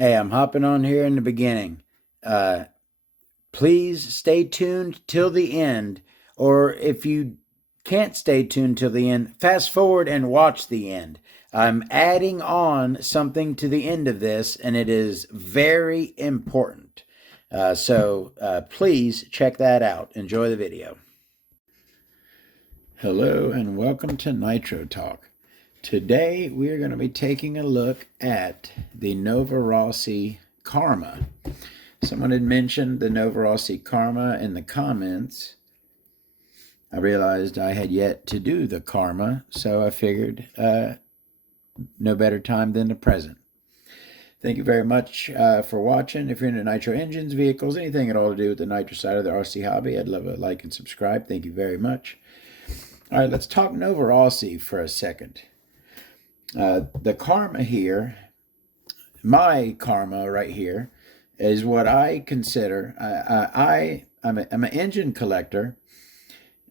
Hey, I'm hopping on here in the beginning. Please stay tuned till the end, or if you can't stay tuned till the end, fast forward and watch the end. I'm adding on something to the end of this, and it is very important. So please check that out. Enjoy the video. Hello, and welcome to Nitro Talk. Today, we are going to be taking a look at the Novarossi Karma. Someone had mentioned the Novarossi Karma in the comments. I realized I had yet to do the Karma, so I figured no better time than the present. Thank you very much for watching. If you're into nitro engines, vehicles, anything at all to do with the nitro side of the RC hobby, I'd love a like and subscribe. Thank you very much. All right, let's talk Novarossi for a second. The Karma here, my Karma right here, is what I consider. I'm an engine collector.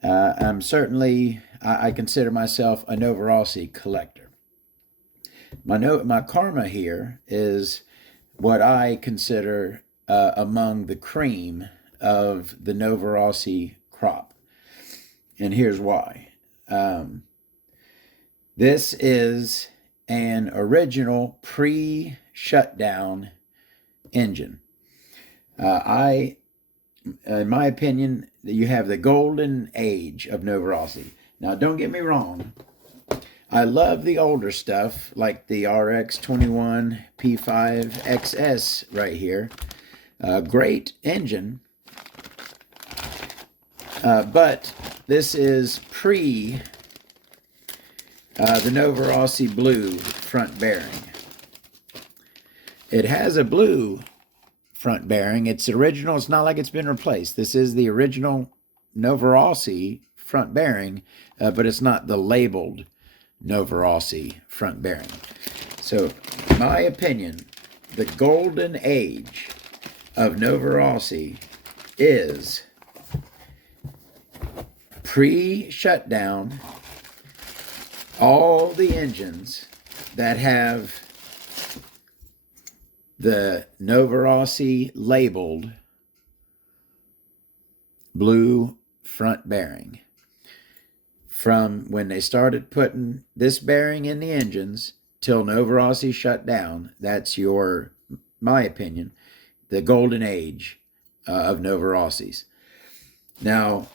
I consider myself a Novarossi collector. My Karma here is what I consider among the cream of the Novarossi crop. And here's why. This is an original pre-shutdown engine. In my opinion, you have the golden age of Novarossi. Now, don't get me wrong. I love the older stuff, like the RX-21 P5 XS right here. Great engine. But this is pre the Novarossi blue front bearing. It has a blue front bearing. It's original. It's not like it's been replaced. This is the original Novarossi front bearing, but it's not the labeled Novarossi front bearing. So, in my opinion, the golden age of Novarossi is pre-shutdown. All the engines that have the Novarossi labeled blue front bearing. From when they started putting this bearing in the engines till Novarossi shut down, that's my opinion, the golden age of Novarossis. Now,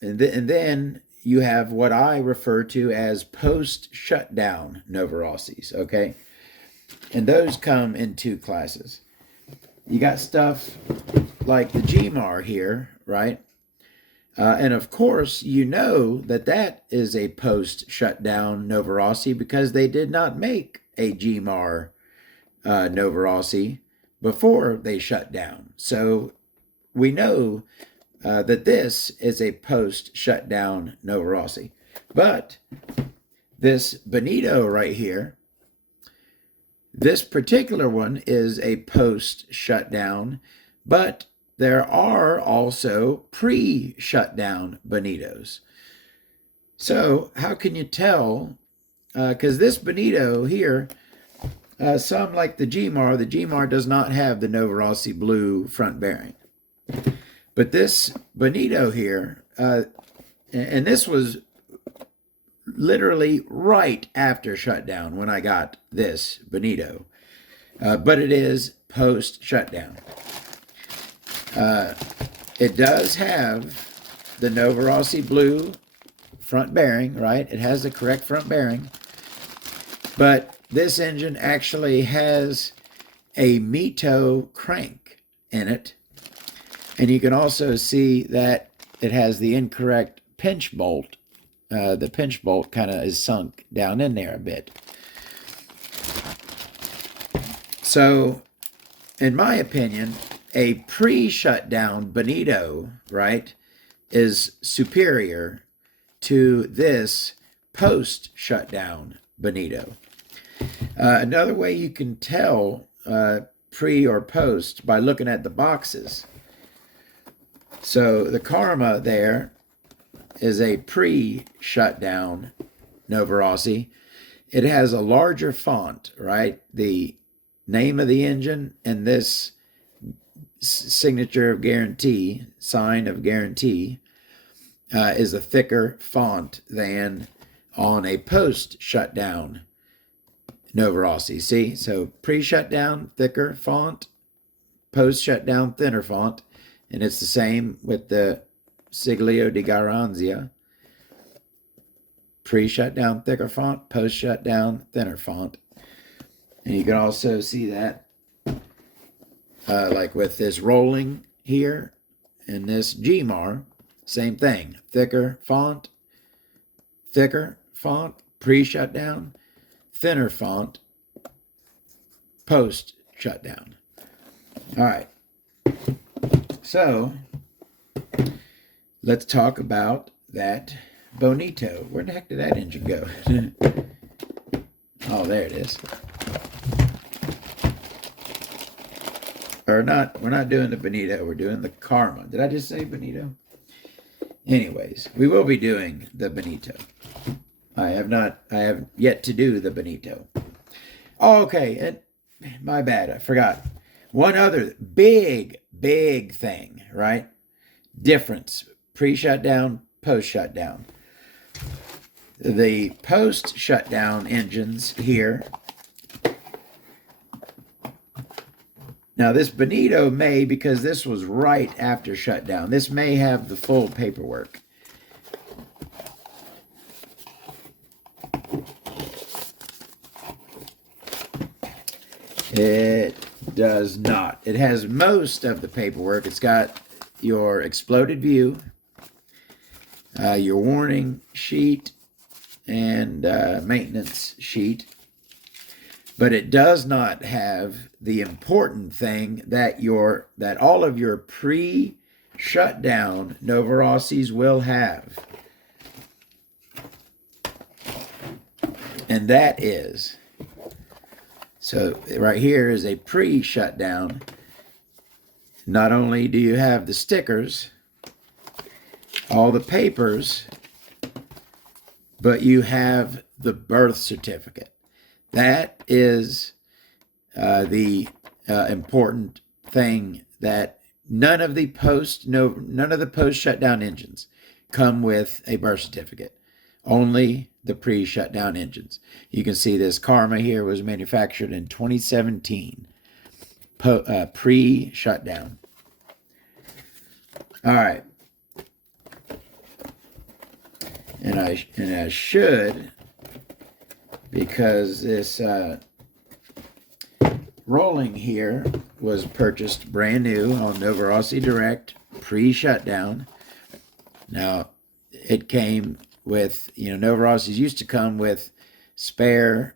and then you have what I refer to as post-shutdown Novarossis, okay? And those come in two classes. You got stuff like the GMAR here, right? And of course, you know that is a post-shutdown Novarossi because they did not make a GMAR Novarossi before they shut down. So we know that this is a post-shutdown Novarossi. But this Bonito right here, this particular one is a post-shutdown, but there are also pre-shutdown Bonitos. So how can you tell? Because this Bonito here, some like the GMAR does not have the Novarossi blue front bearing. But this Bonito here, and this was literally right after shutdown when I got this Bonito, but it is post-shutdown. It does have the Novarossi blue front bearing, right? It has the correct front bearing, but this engine actually has a Nitro crank in it. And you can also see that it has the incorrect pinch bolt. The pinch bolt kind of is sunk down in there a bit. So, in my opinion, a pre-shutdown Bonito, right, is superior to this post-shutdown Bonito. Another way you can tell pre or post by looking at the boxes. So the Karma there is a pre-shutdown Novarossi, it has a larger font, right? The name of the engine and this signature of guarantee, sign of guarantee, is a thicker font than on a post-shutdown Novarossi. See, so pre-shutdown, thicker font, post-shutdown, thinner font, and it's the same with the Siglio di Garanzia. Pre-shutdown, thicker font, post-shutdown, thinner font. And you can also see that like with this rolling here and this GMAR, same thing. Thicker font, pre-shutdown, thinner font, post-shutdown. All right. So let's talk about that Bonito. Where the heck did that engine go? Oh, there it is. Or not, we're not doing the Bonito, we're doing the Karma. Did I just say Bonito? Anyways, we will be doing the Bonito. I have yet to do the Bonito. Oh, okay, and my bad, I forgot. One other big thing, right? Difference, pre-shutdown, post-shutdown. The post-shutdown engines here. Now this Bonito may, because this was right after shutdown, this may have the full paperwork. It does not. It has most of the paperwork. It's got your exploded view, your warning sheet, and maintenance sheet. But it does not have the important thing that all of your pre-shutdown Novarossis will have. And that is, so right here is a pre-shutdown. Not only do you have the stickers, all the papers, but you have the birth certificate. That is the important thing, that none of the post-shutdown engines come with a birth certificate. Only the pre-shutdown engines. You can see this Karma here was manufactured in 2017, pre-shutdown. All right, and I should, because this rolling here was purchased brand new on Novarossi Direct pre-shutdown. Now, it came with, Novarossis used to come with spare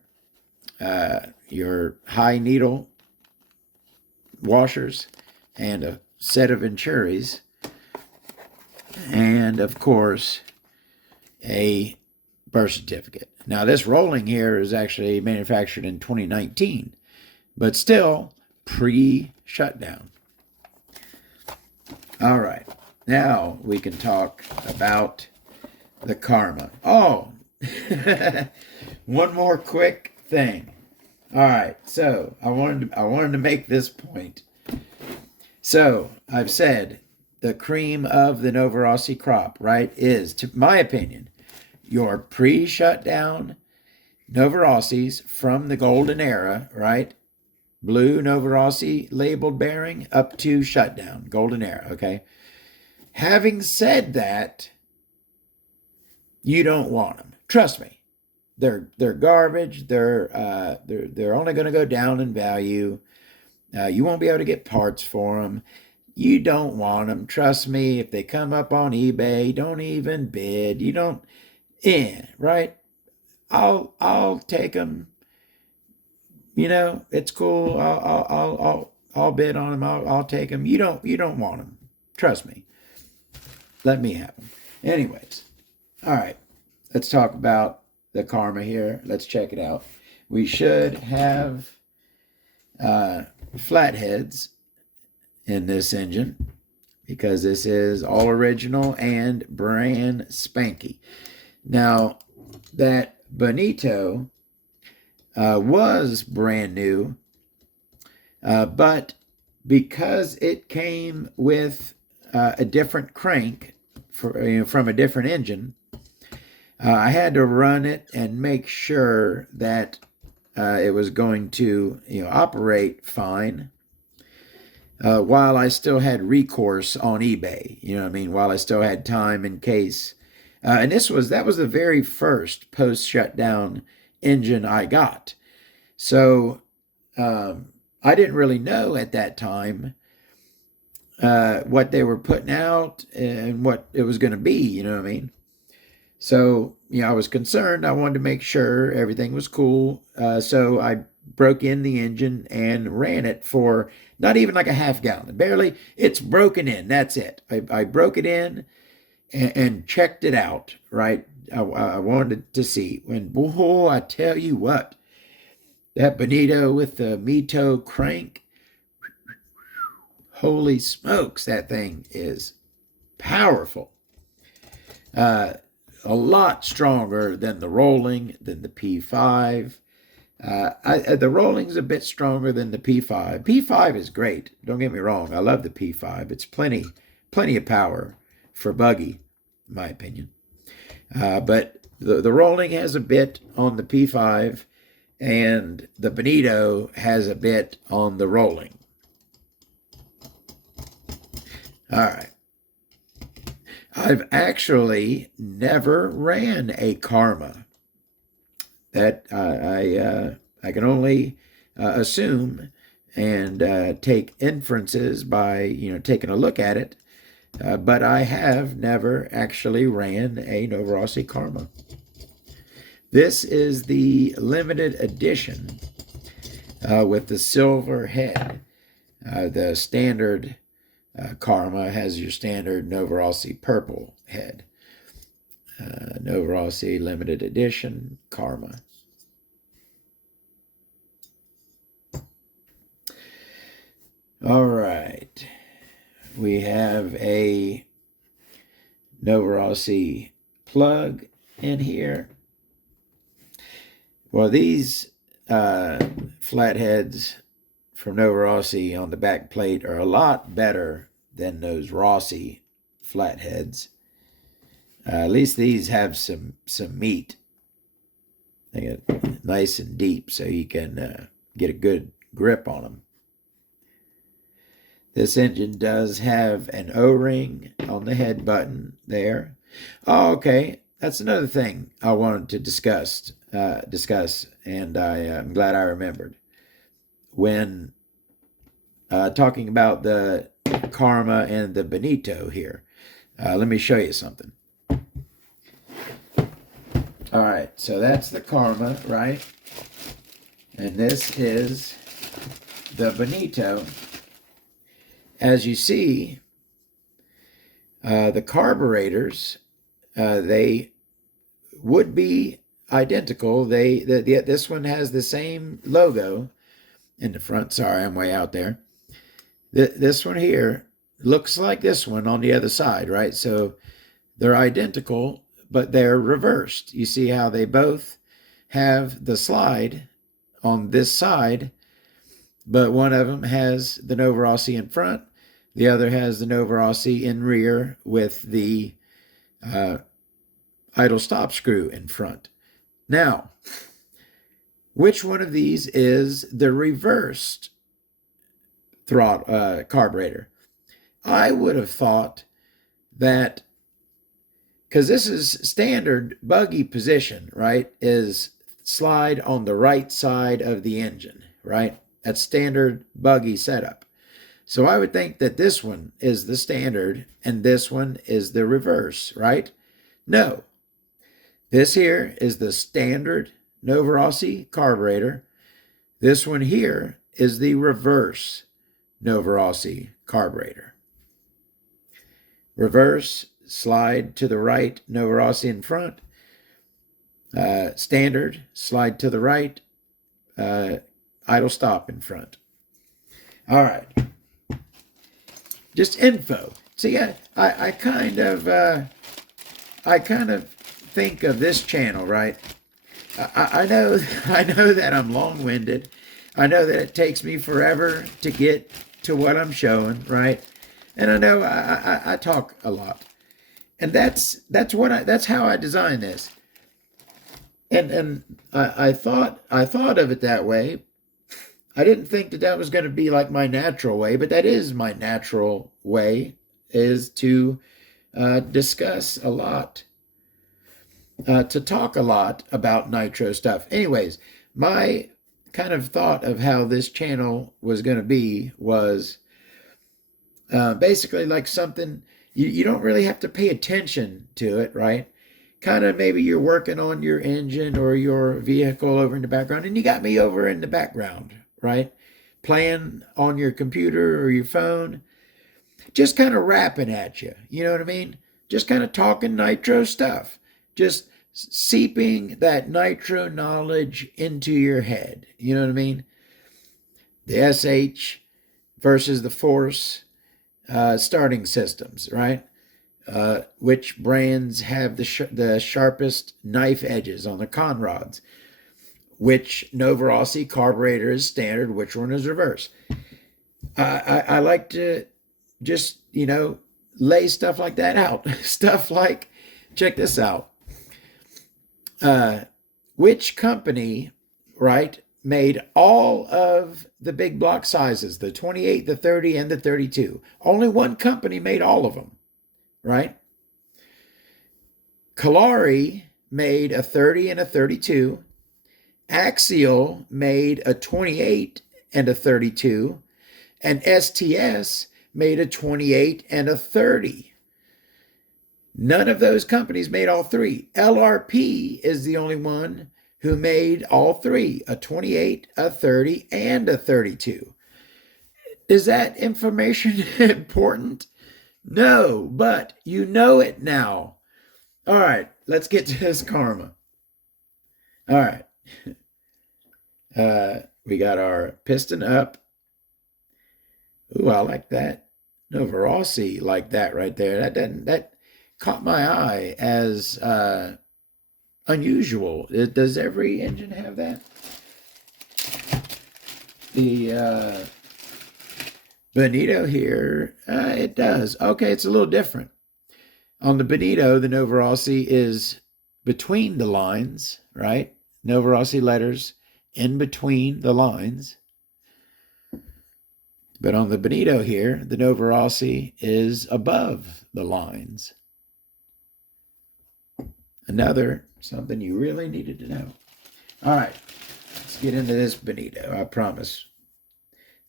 your high needle washers and a set of Venturis, and of course a birth certificate. Now this rolling here is actually manufactured in 2019, but still pre-shutdown. All right, now we can talk about the Karma. Oh, one more quick thing. All right, so I wanted to make this point. So I've said the cream of the Novarossi crop, right, is, to my opinion, your pre-shutdown Novarossis from the golden era, right? Blue Novarossi labeled bearing up to shutdown, golden era, okay? Having said that, you don't want them. Trust me. They're garbage. They're only going to go down in value. You won't be able to get parts for them. You don't want them. Trust me. If they come up on eBay, don't even bid. You don't. Right? I'll take them. It's cool. I'll bid on them. I'll take them. You don't want them. Trust me. Let me have them. Anyways, all right. Let's talk about the Karma here. Let's check it out. We should have flatheads in this engine because this is all original and brand spanky. Now, that Bonito was brand new, but because it came with a different crank from a different engine, I had to run it and make sure that it was going to operate fine, while I still had recourse on eBay. You know what I mean? While I still had time in case. And that was the very first post-shutdown engine I got. So I didn't really know at that time what they were putting out and what it was going to be. You know what I mean? So I was concerned. I wanted to make sure everything was cool. So I broke in the engine and ran it for not even like a half gallon. Barely. It's broken in. That's it. I broke it in and checked it out, right? I wanted to see. Whoa, I tell you what, that bonito with the Nitro crank, holy smokes, that thing is powerful. A lot stronger than the rolling, than the P5. The rolling's a bit stronger than the P5. P5 is great. Don't get me wrong. I love the P5. It's plenty of power for buggy, in my opinion. But the rolling has a bit on the P5, and the bonito has a bit on the rolling. All right. I've actually never ran a Karma. That I can only assume and take inferences by taking a look at it. But I have never actually ran a Novarossi Karma. This is the limited edition with the silver head. The standard Karma has your standard Novarossi purple head. Novarossi limited edition Karma. All right. We have a Novarossi plug in here. Well, these flatheads from Novarossi on the back plate are a lot better than those Rossi flatheads. At least these have some meat. They get nice and deep so you can get a good grip on them. This engine does have an O-ring on the head button there. Oh, okay. That's another thing I wanted to discuss, and I'm glad I remembered. When talking about the Karma and the Bonito here, let me show you something. All right, so that's the Karma, right? And this is the Bonito. As you see, the carburetors, they would be identical. This one has the same logo in the front. Sorry, I'm way out there. This one here looks like this one on the other side, right? So they're identical, but they're reversed. You see how they both have the slide on this side, but one of them has the Novarossi in front. The other has the Novarossi in rear with the idle stop screw in front. Now, which one of these is the reversed throttle carburetor? I would have thought that, because this is standard buggy position, right, is slide on the right side of the engine, right? That's standard buggy setup. So I would think that this one is the standard and this one is the reverse, right? No. This here is the standard Novarossi carburetor. This one here is the reverse Novarossi carburetor. Reverse, slide to the right, Novarossi in front. Standard, slide to the right, idle stop in front. All right. Just info. See, I kind of think of this channel, right, I know I know that I'm long-winded. I know that it takes me forever to get to what I'm showing, right? And I know I talk a lot, and that's how I design this. And I thought of it that way. I didn't think that that was going to be like my natural way, but that is my natural way, is to discuss a lot, to talk a lot about Nitro stuff. Anyways, my kind of thought of how this channel was going to be was basically like something you don't really have to pay attention to it, right? Kind of maybe you're working on your engine or your vehicle over in the background, and you got me over in the background, right? Playing on your computer or your phone, just kind of rapping at you. You know what I mean? Just kind of talking Nitro stuff. Just seeping that Nitro knowledge into your head. You know what I mean? The SH versus the Force starting systems, right? Which brands have the sharpest knife edges on the conrods? Which Novarossi carburetor is standard? Which one is reverse? I like to just, lay stuff like that out. Stuff like, check this out. Which company, right, made all of the big block sizes, the 28, the 30, and the 32? Only one company made all of them, right? Kalari made a 30 and a 32. Axial made a 28 and a 32. And STS made a 28 and a 30. None of those companies made all three. LRP is the only one who made all three, a 28, a 30, and a 32. Is that information important? No, but you know it now. All right, let's get to this Karma. All right. We got our piston up. Ooh, I like that. Novarossi like that right there. That caught my eye as unusual. Does every engine have that? The Bonito here, it does. Okay, it's a little different. On the Bonito, the Novarossi is between the lines, right? Novarossi letters in between the lines. But on the Bonito here, the Novarossi is above the lines. Another something you really needed to know. All right, let's get into this Bonito. I promise.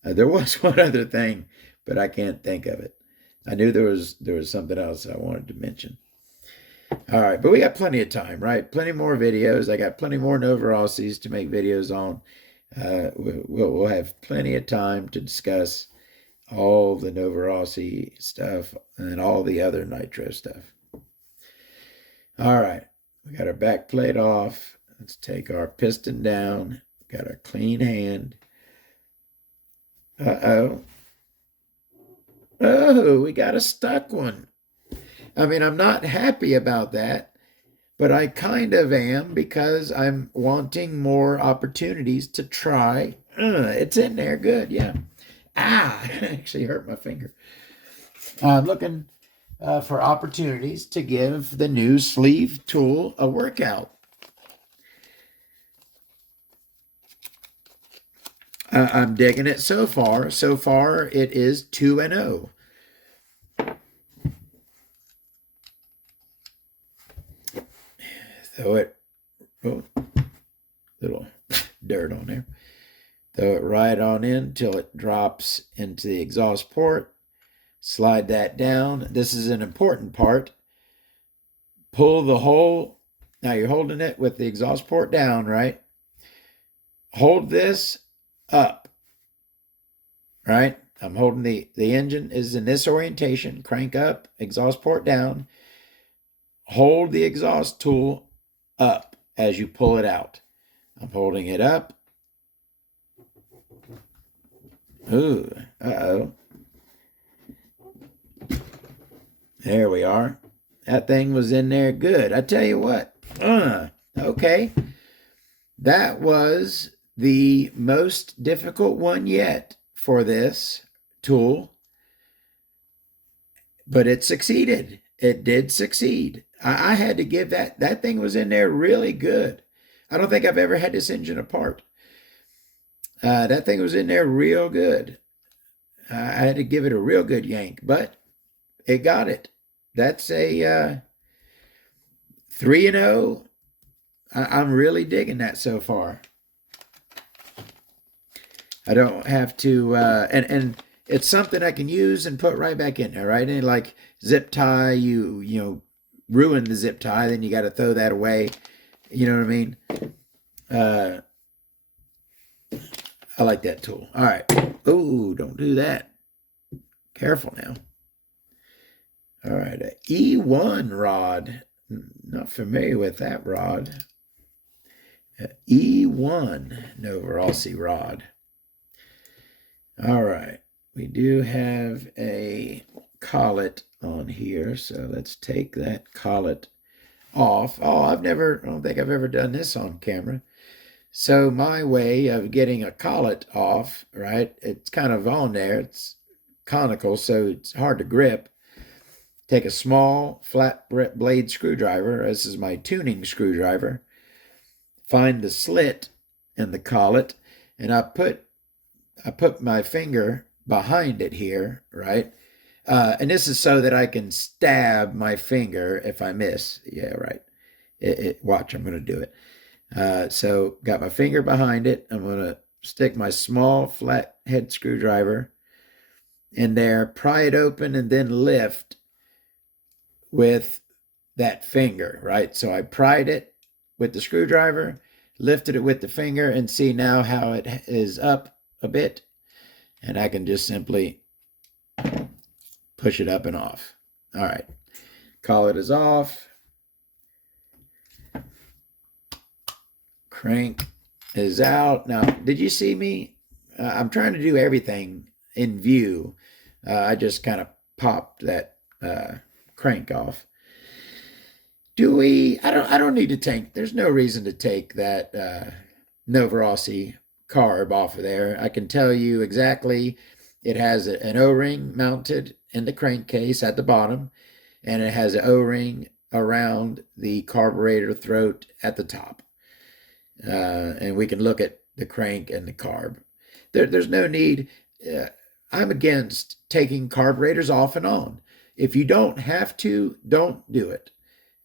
There was one other thing, but I can't think of it. I knew there was something else I wanted to mention. All right, but we got plenty of time, right? Plenty more videos. I got plenty more Novarossis to make videos on. We'll have plenty of time to discuss all the Novarossi stuff and all the other Nitro stuff. All right, we got our back plate off. Let's take our piston down. Got our clean hand. Uh-oh. Oh, we got a stuck one. I mean, I'm not happy about that, but I kind of am because I'm wanting more opportunities to try. It's in there. Good, yeah. It actually hurt my finger. I'm looking for opportunities to give the new sleeve tool a workout. I'm digging it so far. So far, it is 2-0. Throw it, little dirt on there. Throw it right on in till it drops into the exhaust port. Slide that down. This is an important part. Pull the hole. Now you're holding it with the exhaust port down, right? Hold this up, right? I'm holding the engine is in this orientation. Crank up, exhaust port down. Hold the exhaust tool up as you pull it out. I'm holding it up. Ooh, uh-oh. There we are. That thing was in there good. I tell you what. Okay. that was the most difficult one yet for this tool, but it succeeded. It did succeed. I had to give that thing was in there really good. I don't think I've ever had this engine apart. That thing was in there real good. I had to give it a real good yank, but it got it. That's a 3-0. I'm really digging that so far. I don't have to, and it's something I can use and put right back in there, right? And like zip tie, you ruin the zip tie, then you got to throw that away. You know what I mean? I like that tool. All right. Oh, don't do that. Careful now. All right, a E1 rod. Not familiar with that rod. A E1 Novarossi rod. All right, we do have a collet on here, so let's take that collet off. Oh, I don't think I've ever done this on camera. So my way of getting a collet off, right? It's kind of on there. It's conical, so it's hard to grip. Take a small flat blade screwdriver. This is my tuning screwdriver. Find the slit in the collet, and I put my finger behind it here, right? And this is so that I can stab my finger if I miss. Yeah, right. Watch, I'm going to do it. So got my finger behind it. I'm going to stick my small flat head screwdriver in there, pry it open, and then lift with that finger, right? So I pried it with the screwdriver, lifted it with the finger, and see now how it is up a bit. And I can just simply push it up and off. All right. Collet is off. Crank is out. Now, did you see me? I'm trying to do everything in view. I just kind of popped that crank off. I don't need to take, there's no reason to take that Novarossi carb off of there. I can tell you exactly, it has an O-ring mounted in the crankcase at the bottom, and it has an O-ring around the carburetor throat at the top. And we can look at the crank and the carb. There's no need. I'm against taking carburetors off and on. If you don't have to, don't do it.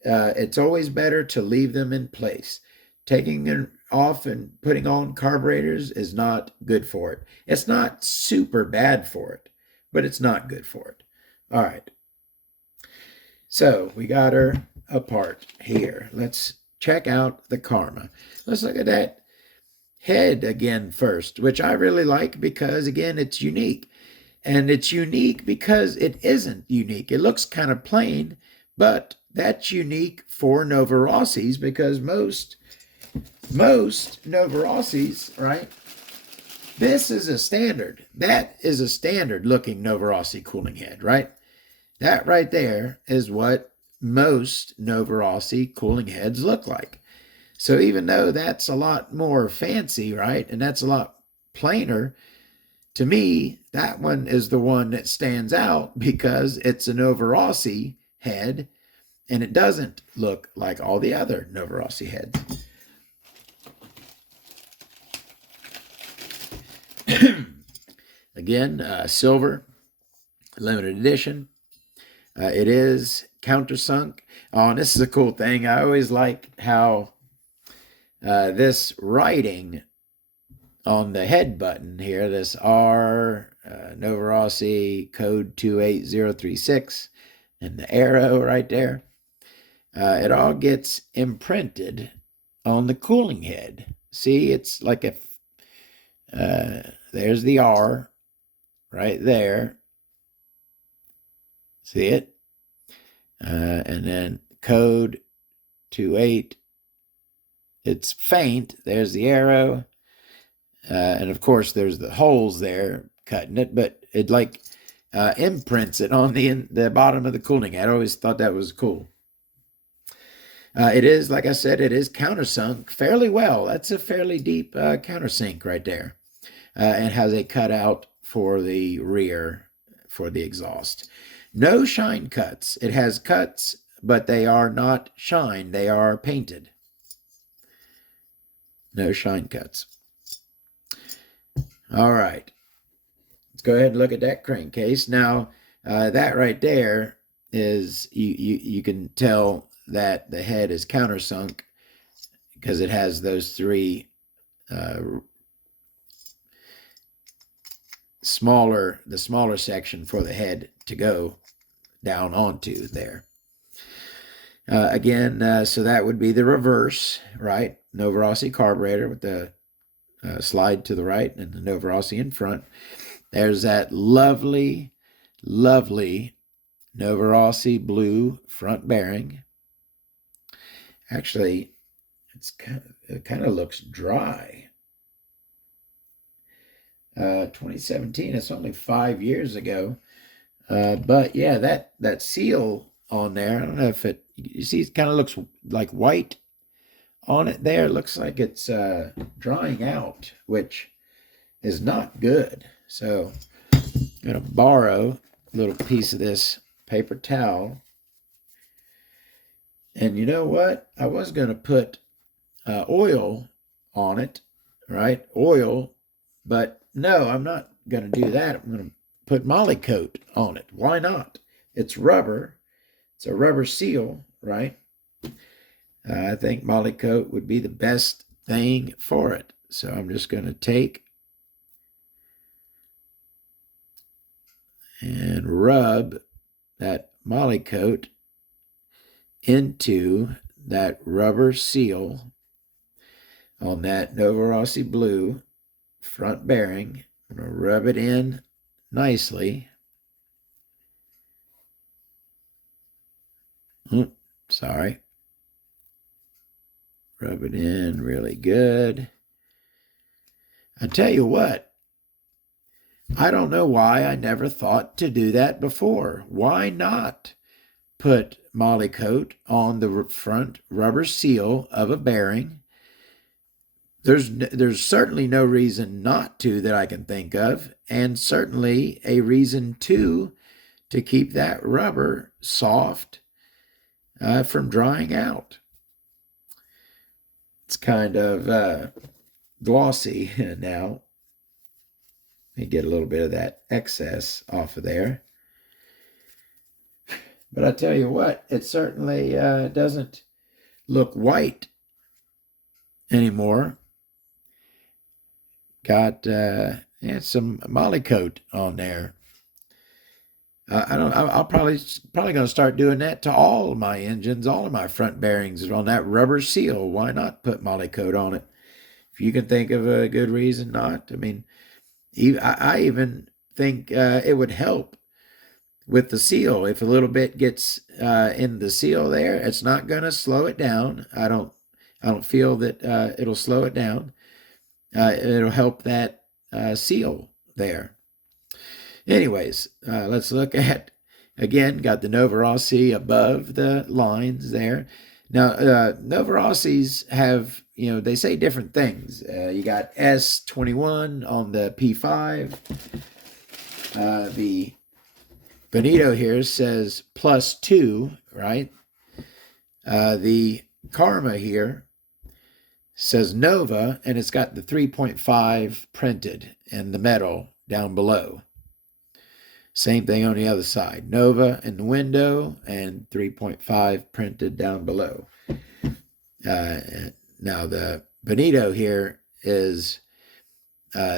It's always better to leave them in place. Taking them off and putting on carburetors is not good for it. It's not super bad for it, but it's not good for it. All right. So we got her apart here. Let's check out the Karma. Let's look at that head again first, which I really like because, again, it's unique. And it's unique because it isn't unique. It looks kind of plain, but that's unique for Novarossis because most Novarossis, right? This is a standard. That is a standard looking Novarossi cooling head, right? That right there is what most Novarossi cooling heads look like. So even though that's a lot more fancy, right? And that's a lot plainer, to me, that one is the one that stands out because it's a Novarossi head and it doesn't look like all the other Novarossi heads. Again, silver, limited edition. It is countersunk. Oh, and this is a cool thing. I always like how this writing on the head button here, this R, Novarossi code 28036, and the arrow right there, it all gets imprinted on the cooling head. See, it's like a, there's the R right there. See it? And then code 28, it's faint. There's the arrow. And of course, there's the holes there cutting it, but it like imprints it on the bottom of the cooling head. I always thought that was cool. It is, like I said, it is countersunk fairly well. That's a fairly deep countersink right there. And has a cutout for the rear for the exhaust. No shine cuts. It has cuts, but they are not shine. They are painted. No shine cuts. All right. Let's go ahead and look at that crankcase. Now, that right there is, you can tell that the head is countersunk because it has those three the smaller section for the head to go down onto there. Again, so that would be the reverse, right? Novarossi carburetor with the slide to the right and the Novarossi in front. There's that lovely, lovely Novarossi blue front bearing. Actually, it kind of looks dry. 2017, it's only 5 years ago. But yeah, that seal on there, I don't know if you see, it kind of looks like white on it there. It looks like it's drying out, which is not good. So I'm going to borrow a little piece of this paper towel. And you know what? I was going to put oil on it, right? Oil, but no, I'm not going to do that. I'm going to put Moly Coat on it. Why not? It's rubber. It's a rubber seal, right? I think Moly Coat would be the best thing for it. So I'm just going to take and rub that Moly Coat into that rubber seal on that Novarossi blue front bearing. I'm going to rub it in nicely. Oops, sorry. Rub it in really good. I tell you what, I don't know why I never thought to do that before. Why not put Moly Coat on the front rubber seal of a bearing? There's certainly no reason not to that I can think of, and certainly a reason to keep that rubber soft from drying out. It's kind of glossy now. Let me get a little bit of that excess off of there. But I tell you what, it certainly doesn't look white anymore. Got some Moly Coat on there. I'll probably going to start doing that to all of my engines, all of my front bearings on that rubber seal. Why not put Moly Coat on it? If you can think of a good reason not. I mean, I even think it would help with the seal. If a little bit gets in the seal there, it's not going to slow it down. I don't feel that it'll slow it down. It'll help that seal there. Anyways, let's look at, again, got the Novarossi above the lines there. Now, Novarossis have, they say different things. You got S21 on the P5. The Bonito here says +2, right? The Karma here says Nova, and it's got the 3.5 printed in the metal down below. Same thing on the other side. Nova in the window and 3.5 printed down below. Now the Bonito here is,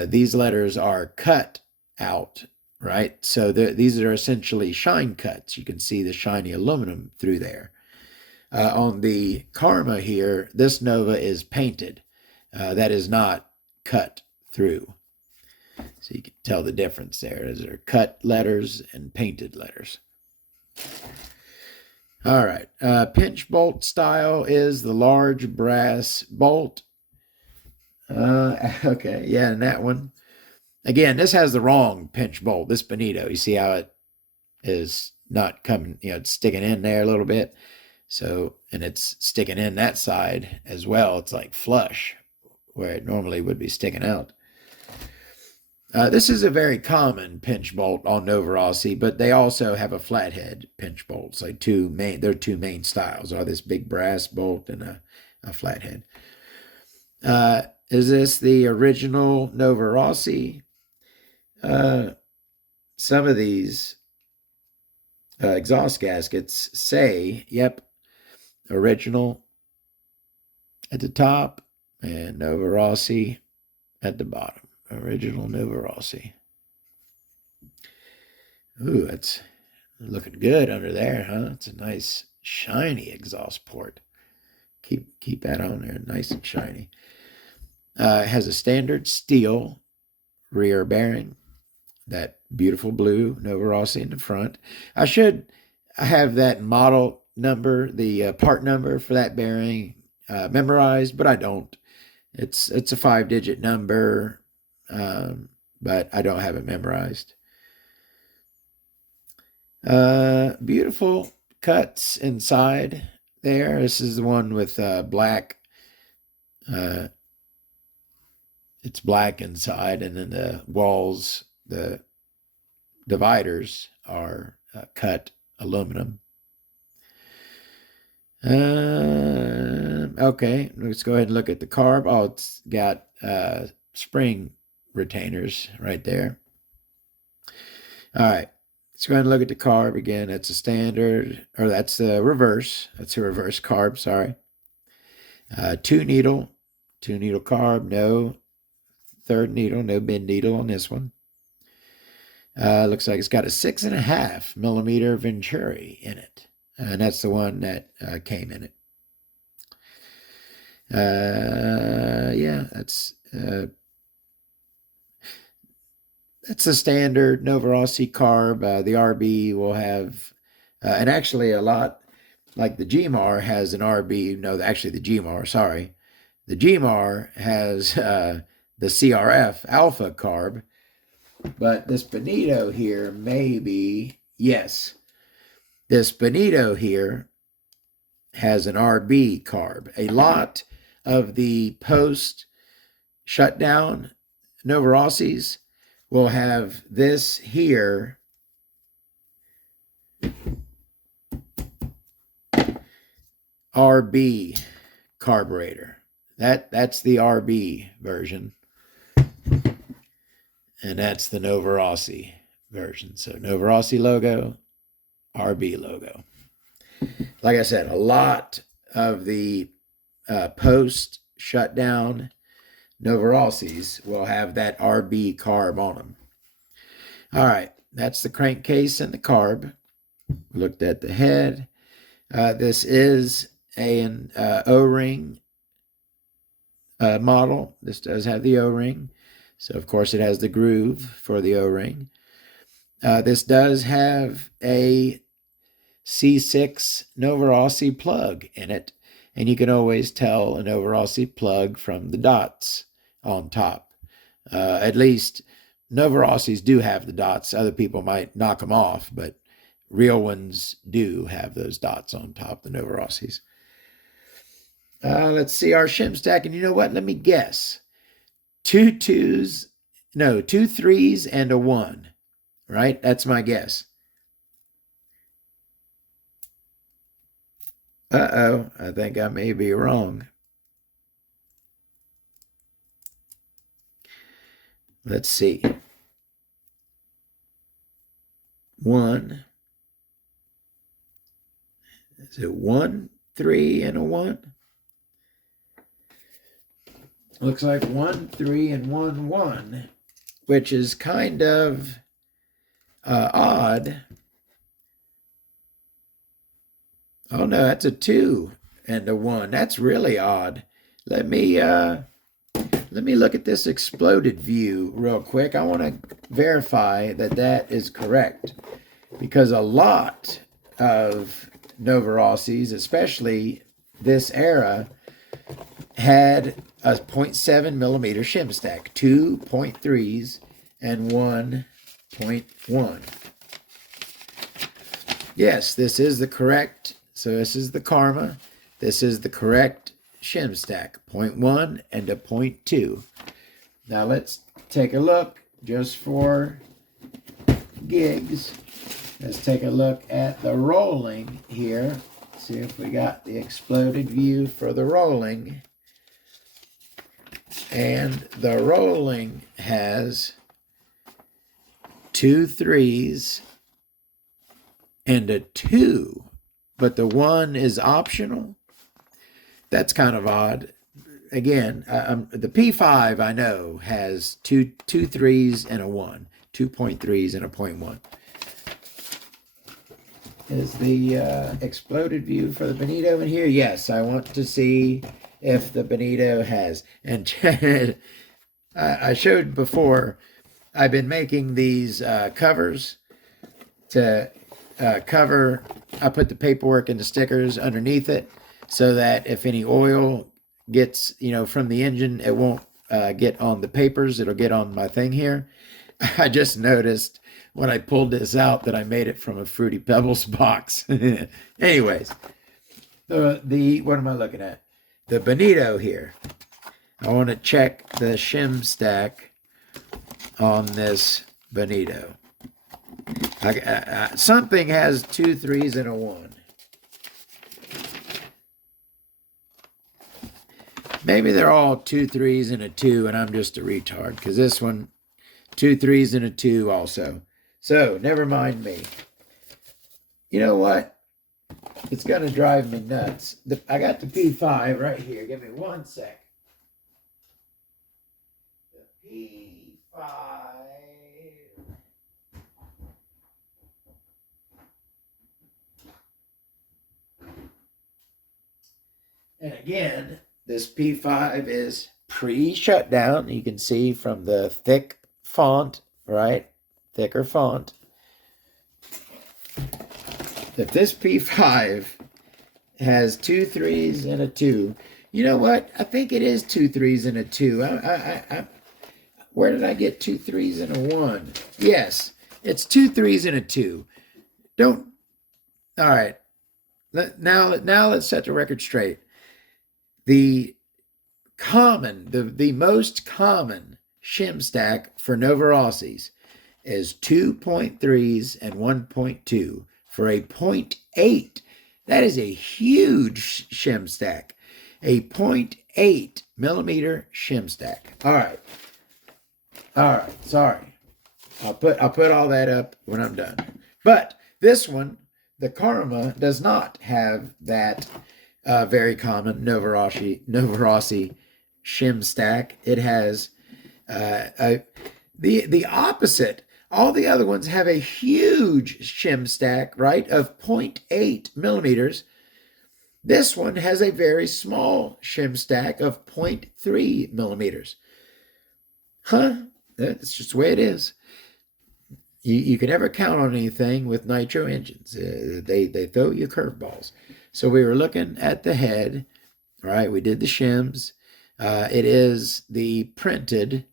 these letters are cut out, right? So these are essentially shine cuts. You can see the shiny aluminum through there. On the Karma here, this Nova is painted. That is not cut through. So you can tell the difference there. Those are cut letters and painted letters. All right. Pinch bolt style is the large brass bolt. Okay. Yeah, and that one. Again, this has the wrong pinch bolt. This Bonito, you see how it is not coming, it's sticking in there a little bit. So, and it's sticking in that side as well. It's like flush where it normally would be sticking out. This is a very common pinch bolt on Novarossi, but they also have a flathead pinch bolt. So there are two main styles, are this big brass bolt and a flathead. Is this the original Novarossi? Some of these exhaust gaskets say, yep, original at the top and Novarossi at the bottom. Original Novarossi. Ooh, that's looking good under there, huh? It's a nice shiny exhaust port. Keep that on there, nice and shiny. It has a standard steel rear bearing, that beautiful blue Novarossi in the front. I should have that model number, the part number for that bearing memorized, but I don't. It's a 5-digit number, but I don't have it memorized. Beautiful cuts inside there. This is the one with black. It's black inside, and then the walls, the dividers are cut aluminum. Okay, let's go ahead and look at the carb. Oh, it's got spring retainers right there. All right, let's go ahead and look at the carb again. It's a standard, or that's the reverse. That's a reverse carb, sorry. Two needle carb, no third needle, no bend needle on this one. Looks like it's got a 6.5 millimeter Venturi in it. And that's the one that came in it. Yeah, that's the standard Novarossi carb. The RB will have, and actually a lot, like the GMAR has an RB. No, actually the GMAR, sorry. The GMAR has the CRF alpha carb, but this Bonito here maybe, yes, this Bonito here has an RB carb. A lot of the post-shutdown Novarossis will have this here RB carburetor. That's the RB version. And that's the Novarossi version. So Novarossi logo, RB logo. Like I said, a lot of the post-shutdown Novarossis will have that RB carb on them. All right, that's the crankcase and the carb. We looked at the head. This is an O-ring model. This does have the O-ring. So, of course, it has the groove for the O-ring. This does have a C6 Novarossi plug in it. And you can always tell a Novarossi plug from the dots on top. At least Novarossis do have the dots. Other people might knock them off, but real ones do have those dots on top, the Novarossis. Let's see our shim stack. And you know what? Let me guess. Two threes and a 1, right? That's my guess. Uh-oh, I think I may be wrong. Let's see. 1. Is it 1, 3, and a 1? Looks like 1, 3, and 1, 1, which is kind of odd. Oh no, that's a 2 and a 1. That's really odd. Let me look at this exploded view real quick. I want to verify that that is correct, because a lot of Novarossis, especially this era, had a 0.7 millimeter shim stack, 2 0.3s and 1.1. Yes, this is the correct So this is the Karma. This is the correct shim stack, 0.1 and a 0.2. Now let's take a look just for gigs. Let's take a look at the rolling here. See if we got the exploded view for the rolling. And the rolling has 2 3s and a 2, but the 1 is optional. That's kind of odd. Again, the P5 I know has two 3s and a 1, 2.3s and a 0.1. Is the exploded view for the Bonito in here? Yes, I want to see if the Bonito has. And I showed before, I've been making these covers to cover. I put the paperwork and the stickers underneath it so that if any oil gets, from the engine, it won't get on the papers. It'll get on my thing here. I just noticed when I pulled this out that I made it from a Fruity Pebbles box. Anyways, the what am I looking at? The Bonito here. I want to check the shim stack on this Bonito. Something has 2 3s and a 1. Maybe they're all 2 3s and a 2, and I'm just a retard, because this one, 2 3s and a 2 also. So, never mind me. You know what? It's going to drive me nuts. I got the P5 right here. Give me 1 sec. The P5. And again, this P5 is pre-shutdown. You can see from the thick font, right? Thicker font, that this P5 has 2 3s and a 2. You know what? I think it is 2 3s and a 2. Where did I get 2 3s and a 1? Yes, it's 2 3s and a 2. All right. Now let's set the record straight. The most common shim stack for Novarossis is 2.3s and 1.2 for a 0.8. That is a huge shim stack. A 0.8 millimeter shim stack. All right. Sorry. I'll put all that up when I'm done. But this one, the Karma, does not have that very common Novarossi shim stack. It has the opposite. All the other ones have a huge shim stack, right, of 0.8 millimeters. This one has a very small shim stack of 0.3 millimeters. That's just the way it is. You can never count on anything with nitro engines. They throw you curveballs. So we were looking at the head, right? We did the shims. It is the printed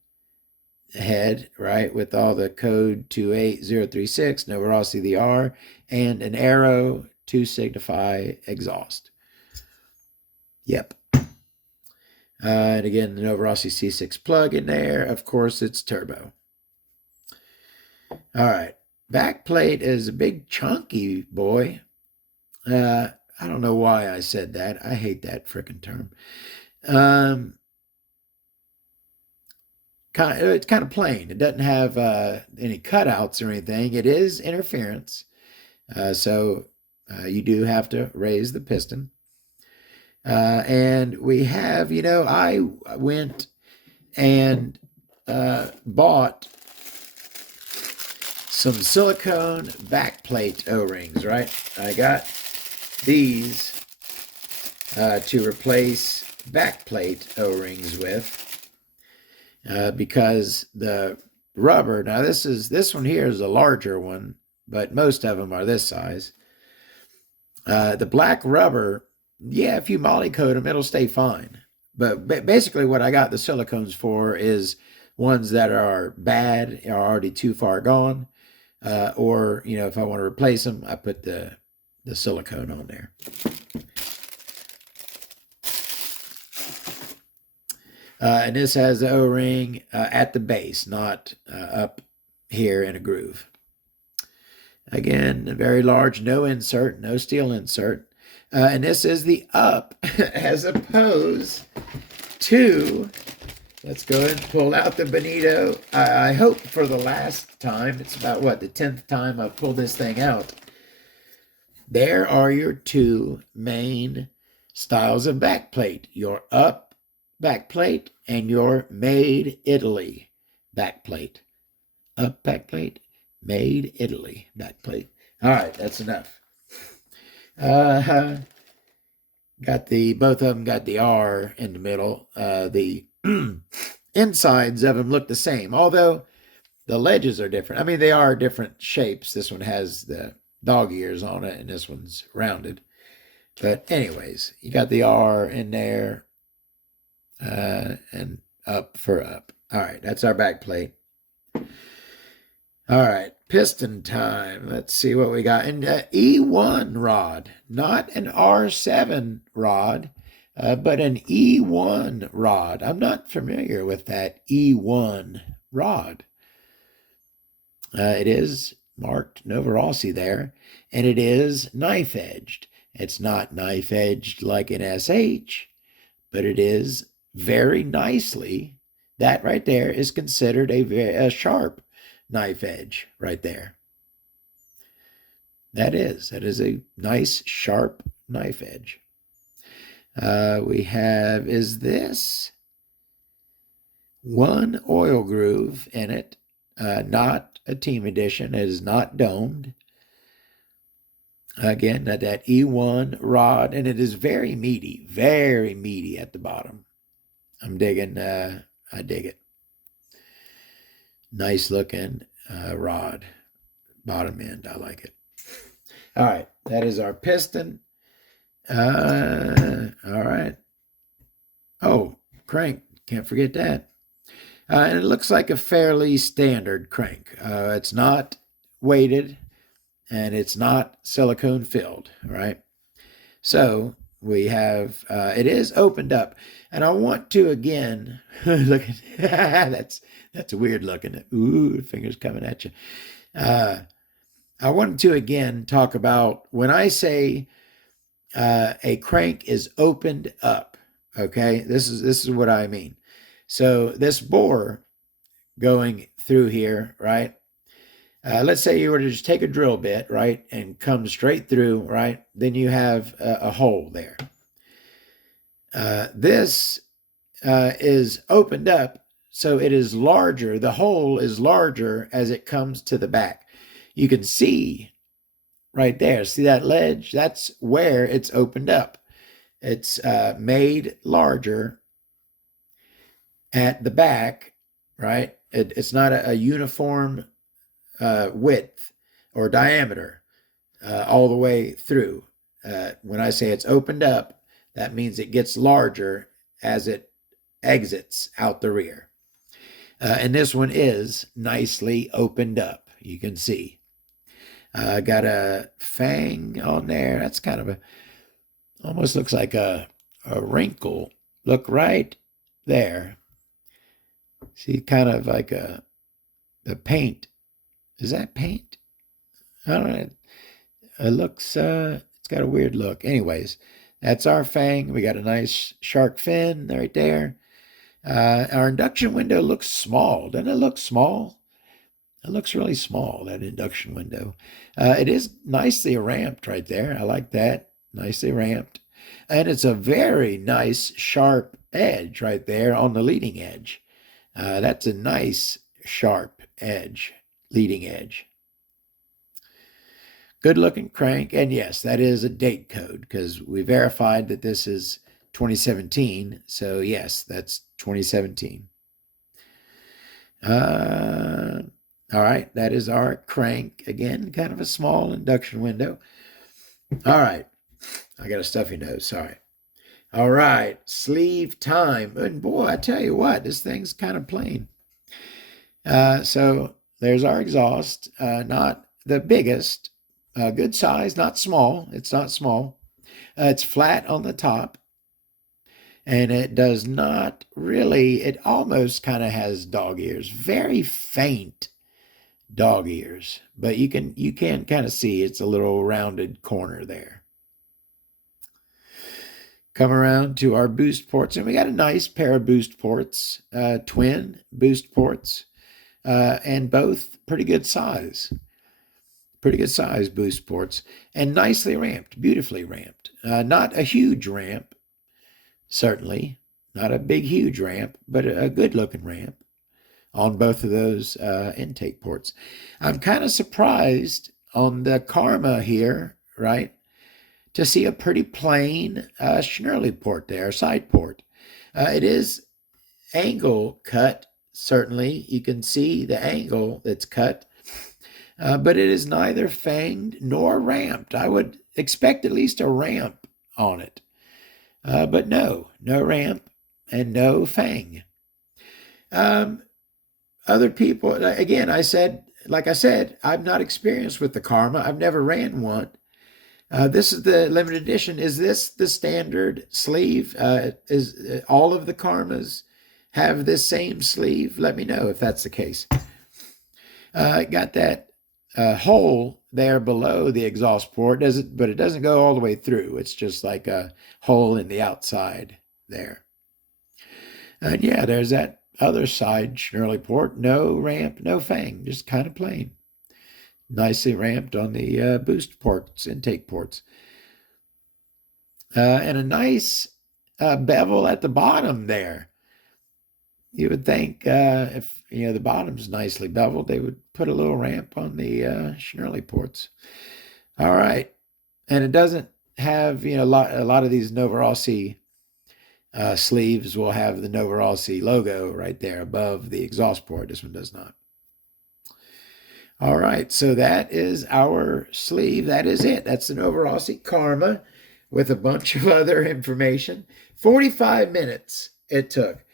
head, right, with all the code 28036, Novarossi the R, and an arrow to signify exhaust. Yep. And again, the Novarossi C6 plug in there. Of course, it's turbo. All right. Back plate is a big chunky boy. I don't know why I said that. I hate that frickin' term. It's kind of plain. It doesn't have any cutouts or anything. It is interference. So you do have to raise the piston. And we have, I went and bought some silicone backplate O-rings, right? I got these to replace backplate O-rings with. Because the rubber, now this one here is a larger one, but most of them are this size. The black rubber, yeah, if you moly coat them, it'll stay fine. But basically what I got the silicones for is ones that are bad, are already too far gone. Or, if I want to replace them, I put the the silicone on there. And this has the O-ring at the base, not up here in a groove. Again, very large, no insert, no steel insert. And this is the up as opposed to, let's go ahead and pull out the Bonito. I hope for the last time, it's about what, the 10th time I've pulled this thing out. There are your two main styles of backplate, your up backplate and your made Italy backplate. Up backplate, made Italy backplate. All right, that's enough. Got both of them got the R in the middle. The insides of them look the same, although the ledges are different. I mean, they are different shapes. This one has the dog ears on it, and this one's rounded. But anyways, you got the R in there, and up for up. All right, that's our back plate. All right, piston time. Let's see what we got. And E1 rod, not an R7 rod, but an E1 rod. I'm not familiar with that E1 rod. It is marked Novarossi there, and it is knife-edged. It's not knife-edged like an SH, but it is very nicely. That right there is considered a sharp knife edge right there. That is a nice sharp knife edge. We have, is this one oil groove in it, not a team edition. It is not domed. Again, that E1 rod, and it is very meaty at the bottom. I'm digging, I dig it. Nice looking rod, bottom end. I like it. All right, that is our piston. All right. Oh, crank. Can't forget that. And it looks like a fairly standard crank. It's not weighted, and it's not silicone filled, right? So we have, it is opened up. And I want to, again, look at, that's weird looking. Ooh, fingers coming at you. I wanted to, again, talk about when I say a crank is opened up, okay? This is what I mean. So this bore going through here, right? Let's say you were to just take a drill bit, right, and come straight through, right? Then you have a hole there. This is opened up, so it is larger. The hole is larger as it comes to the back. You can see right there. See that ledge? That's where it's opened up. It's made larger at the back, right? It's not a uniform width or diameter all the way through. When I say it's opened up, that means it gets larger as it exits out the rear. And this one is nicely opened up. You can see. Got a fang on there. That's kind of almost looks like a wrinkle. Look right there. See, kind of like the paint. Is that paint? I don't know. It looks, it's got a weird look. Anyways, that's our fang. We got a nice shark fin right there. Our induction window looks small. Doesn't it look small? It looks really small, that induction window. It is nicely ramped right there. I like that. Nicely ramped. And it's a very nice sharp edge right there on the leading edge. That's a nice sharp edge, leading edge. Good looking crank. And yes, that is a date code because we verified that this is 2017. So yes, that's 2017. All right, that is our crank. Again, kind of a small induction window. All right, I got a stuffy nose, sorry. All right, sleeve time. And boy, I tell you what, this thing's kind of plain. So there's our exhaust, not the biggest, Good size, not small. It's not small. It's flat on the top, and it does not really, it almost kind of has dog ears, very faint dog ears, but you can kind of see it's a little rounded corner there. Come around to our boost ports, and we got a nice pair of boost ports, twin boost ports, and both pretty good size boost ports, and nicely ramped, beautifully ramped. Not a huge ramp, certainly not a big huge ramp, but a good looking ramp on both of those intake ports. I'm kind of surprised on the Karma here, right, to see a pretty plain Schnurly port there, side port. It is angle cut, certainly. You can see the angle that's cut, but it is neither fanged nor ramped. I would expect at least a ramp on it, but no ramp and no fang. Other people, again, like I said, I'm not experienced with the Karma. I've never ran one. This is the limited edition. Is this the standard sleeve? Is all of the Karmas have this same sleeve? Let me know if that's the case. Got that hole there below the exhaust port, but it doesn't go all the way through. It's just like a hole in the outside there. And yeah, there's that other side Schnurly port. No ramp, no fang, just kind of plain. Nicely ramped on the boost ports, intake ports. And a nice bevel at the bottom there. You would think if the bottom's nicely beveled, they would put a little ramp on the Schnurly ports. All right. And it doesn't have, a lot of these Novarossi sleeves will have the Novarossi logo right there above the exhaust port. This one does not. All right, so that is our sleeve. That is it. That's the Novarossi Karma with a bunch of other information. 45 minutes it took.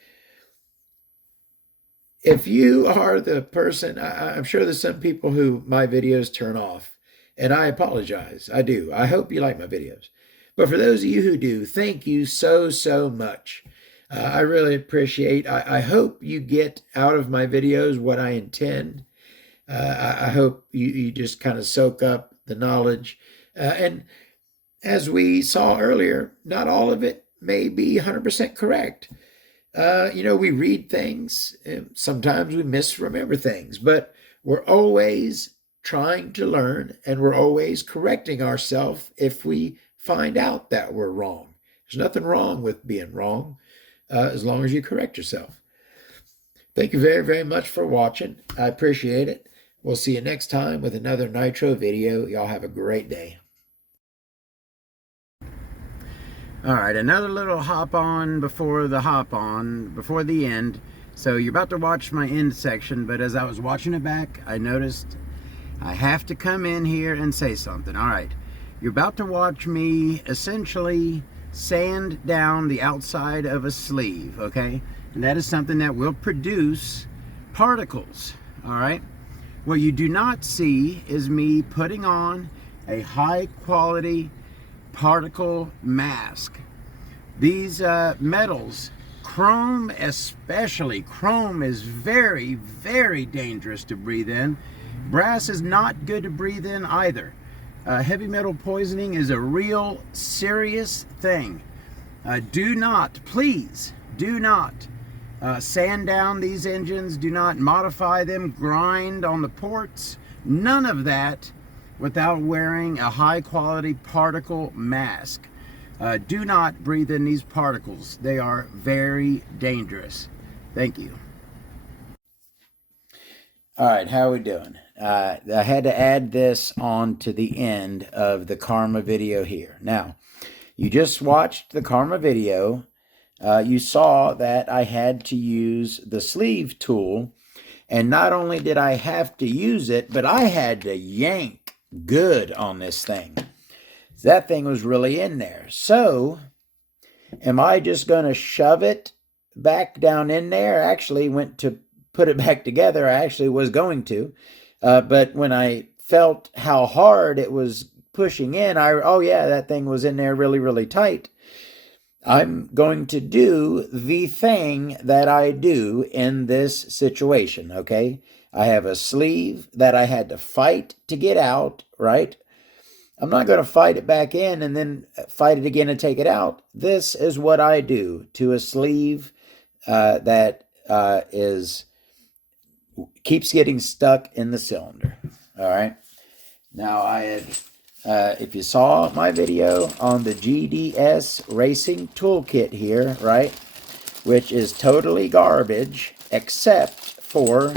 If you are the person, I'm sure there's some people who my videos turn off, and I apologize. I do. I hope you like my videos. But for those of you who do, thank you so much. I really appreciate. I hope you get out of my videos what I intend. I hope you just kind of soak up the knowledge. And as we saw earlier, not all of it may be 100% correct. We read things, and sometimes we misremember things, but we're always trying to learn, and we're always correcting ourselves if we find out that we're wrong. There's nothing wrong with being wrong as long as you correct yourself. Thank you very much for watching. I appreciate it. We'll see you next time with another Nitro video. Y'all have a great day. All right, another little hop on before the end. So you're about to watch my end section, but as I was watching it back, I noticed I have to come in here and say something. All right, you're about to watch me essentially sand down the outside of a sleeve, okay? And that is something that will produce particles, all right? What you do not see is me putting on a high quality particle mask. These metals, chrome especially, chrome is very dangerous to breathe in. Brass is not good to breathe in either. Heavy metal poisoning is a real serious thing. Please do not sand down these engines. Do not modify them, grind on the ports. None of that without wearing a high quality particle mask. Do not breathe in these particles. They are very dangerous. Thank you. All right, how are we doing? I had to add this on to the end of the Karma video here. Now, you just watched the Karma video. You saw that I had to use the sleeve tool, and not only did I have to use it, but I had to yank good on this thing. That thing was really in there. So, am I just going to shove it back down in there? I actually went to put it back together. I actually was going to. But when I felt how hard it was pushing in, oh yeah, that thing was in there really, really tight. I'm going to do the thing that I do in this situation, okay? I have a sleeve that I had to fight to get out, right? I'm not going to fight it back in and then fight it again and take it out. This is what I do to a sleeve that keeps getting stuck in the cylinder. All right. Now if you saw my video on the GDS Racing Toolkit here, right, which is totally garbage except for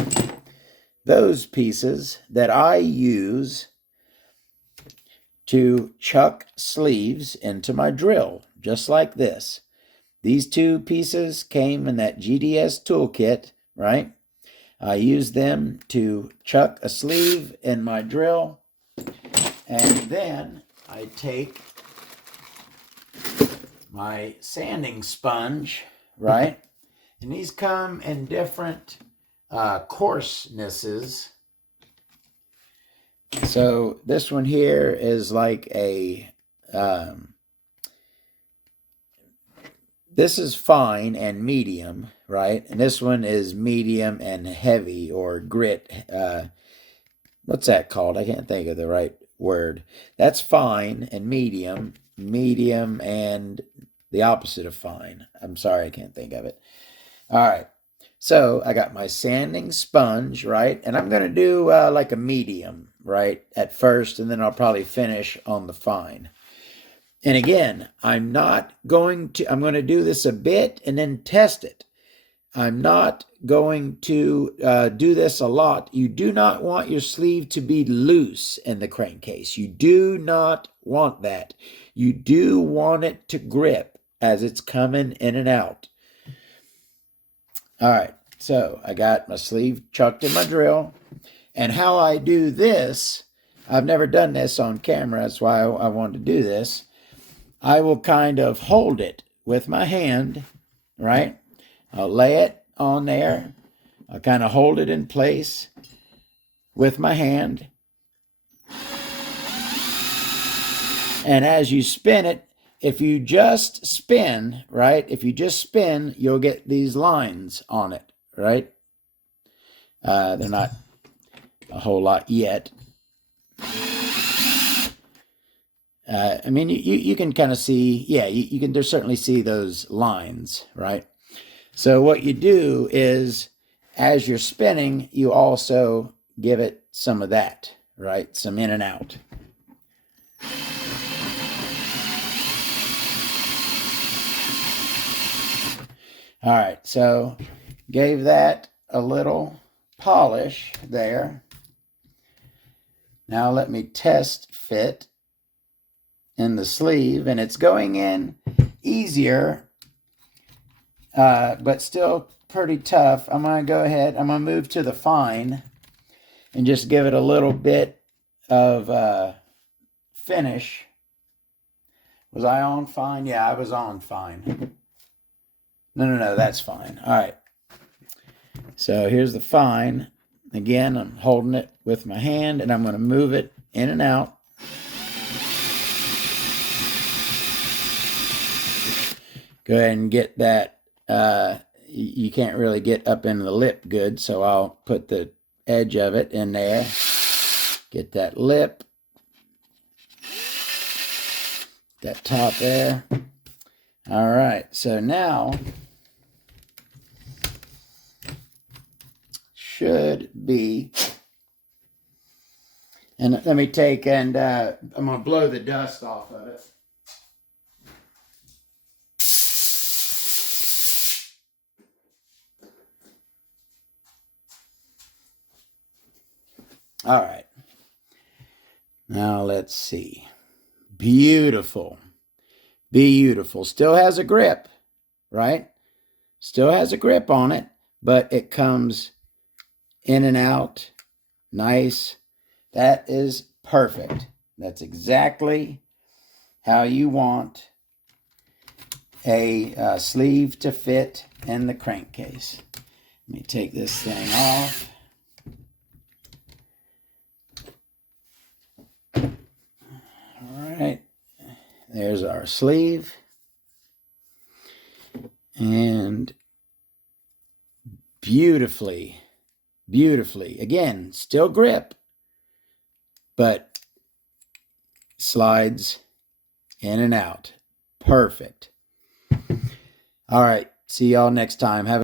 those pieces that I use to chuck sleeves into my drill, just like this. These two pieces came in that GDS toolkit, right? I use them to chuck a sleeve in my drill, and then I take my sanding sponge, right? And these come in different coarsenesses. So this one here is like a, this is fine and medium, right? And this one is medium and heavy, or grit. What's that called? I can't think of the right word. That's fine and medium and the opposite of fine. I'm sorry, I can't think of it. All right. So I got my sanding sponge, right? And I'm going to do like a medium, right, at first, and then I'll probably finish on the fine. And again, I'm going to do this a bit and then test it. I'm not going to do this a lot. You do not want your sleeve to be loose in the crankcase. You do not want that. You do want it to grip as it's coming in and out. All right, so I got my sleeve chucked in my drill. And how I do this, I've never done this on camera, that's why I wanted to do this. I will kind of hold it with my hand, right? I'll lay it on there. I'll kind of hold it in place with my hand. And as you spin it, if you just spin, right? If you just spin, you'll get these lines on it, right? They're not a whole lot yet. I mean, you can kind of see, yeah, you can certainly see those lines, right? So what you do is, as you're spinning, you also give it some of that, right? Some in and out. All right, so gave that a little polish there. Now let me test fit in the sleeve, and it's going in easier, but still pretty tough. I'm going to go ahead, I'm going to move to the fine and just give it a little bit of finish. Was I on fine? Yeah, I was on fine. No, that's fine. All right. So here's the fine. Again, I'm holding it with my hand, and I'm going to move it in and out. Go ahead and get that. You can't really get up in the lip good, so I'll put the edge of it in there. Get that lip. That top there. All right, so now should be, and let me take and I'm going to blow the dust off of it. All right. Now let's see. Beautiful. Beautiful. Still has a grip, right? Still has a grip on it, but it comes in and out. Nice. That is perfect. That's exactly how you want a sleeve to fit in the crankcase. Let me take this thing off. right. There's our sleeve. And beautifully, again, still grip, but slides in and out. Perfect. All right. See y'all next time. Have a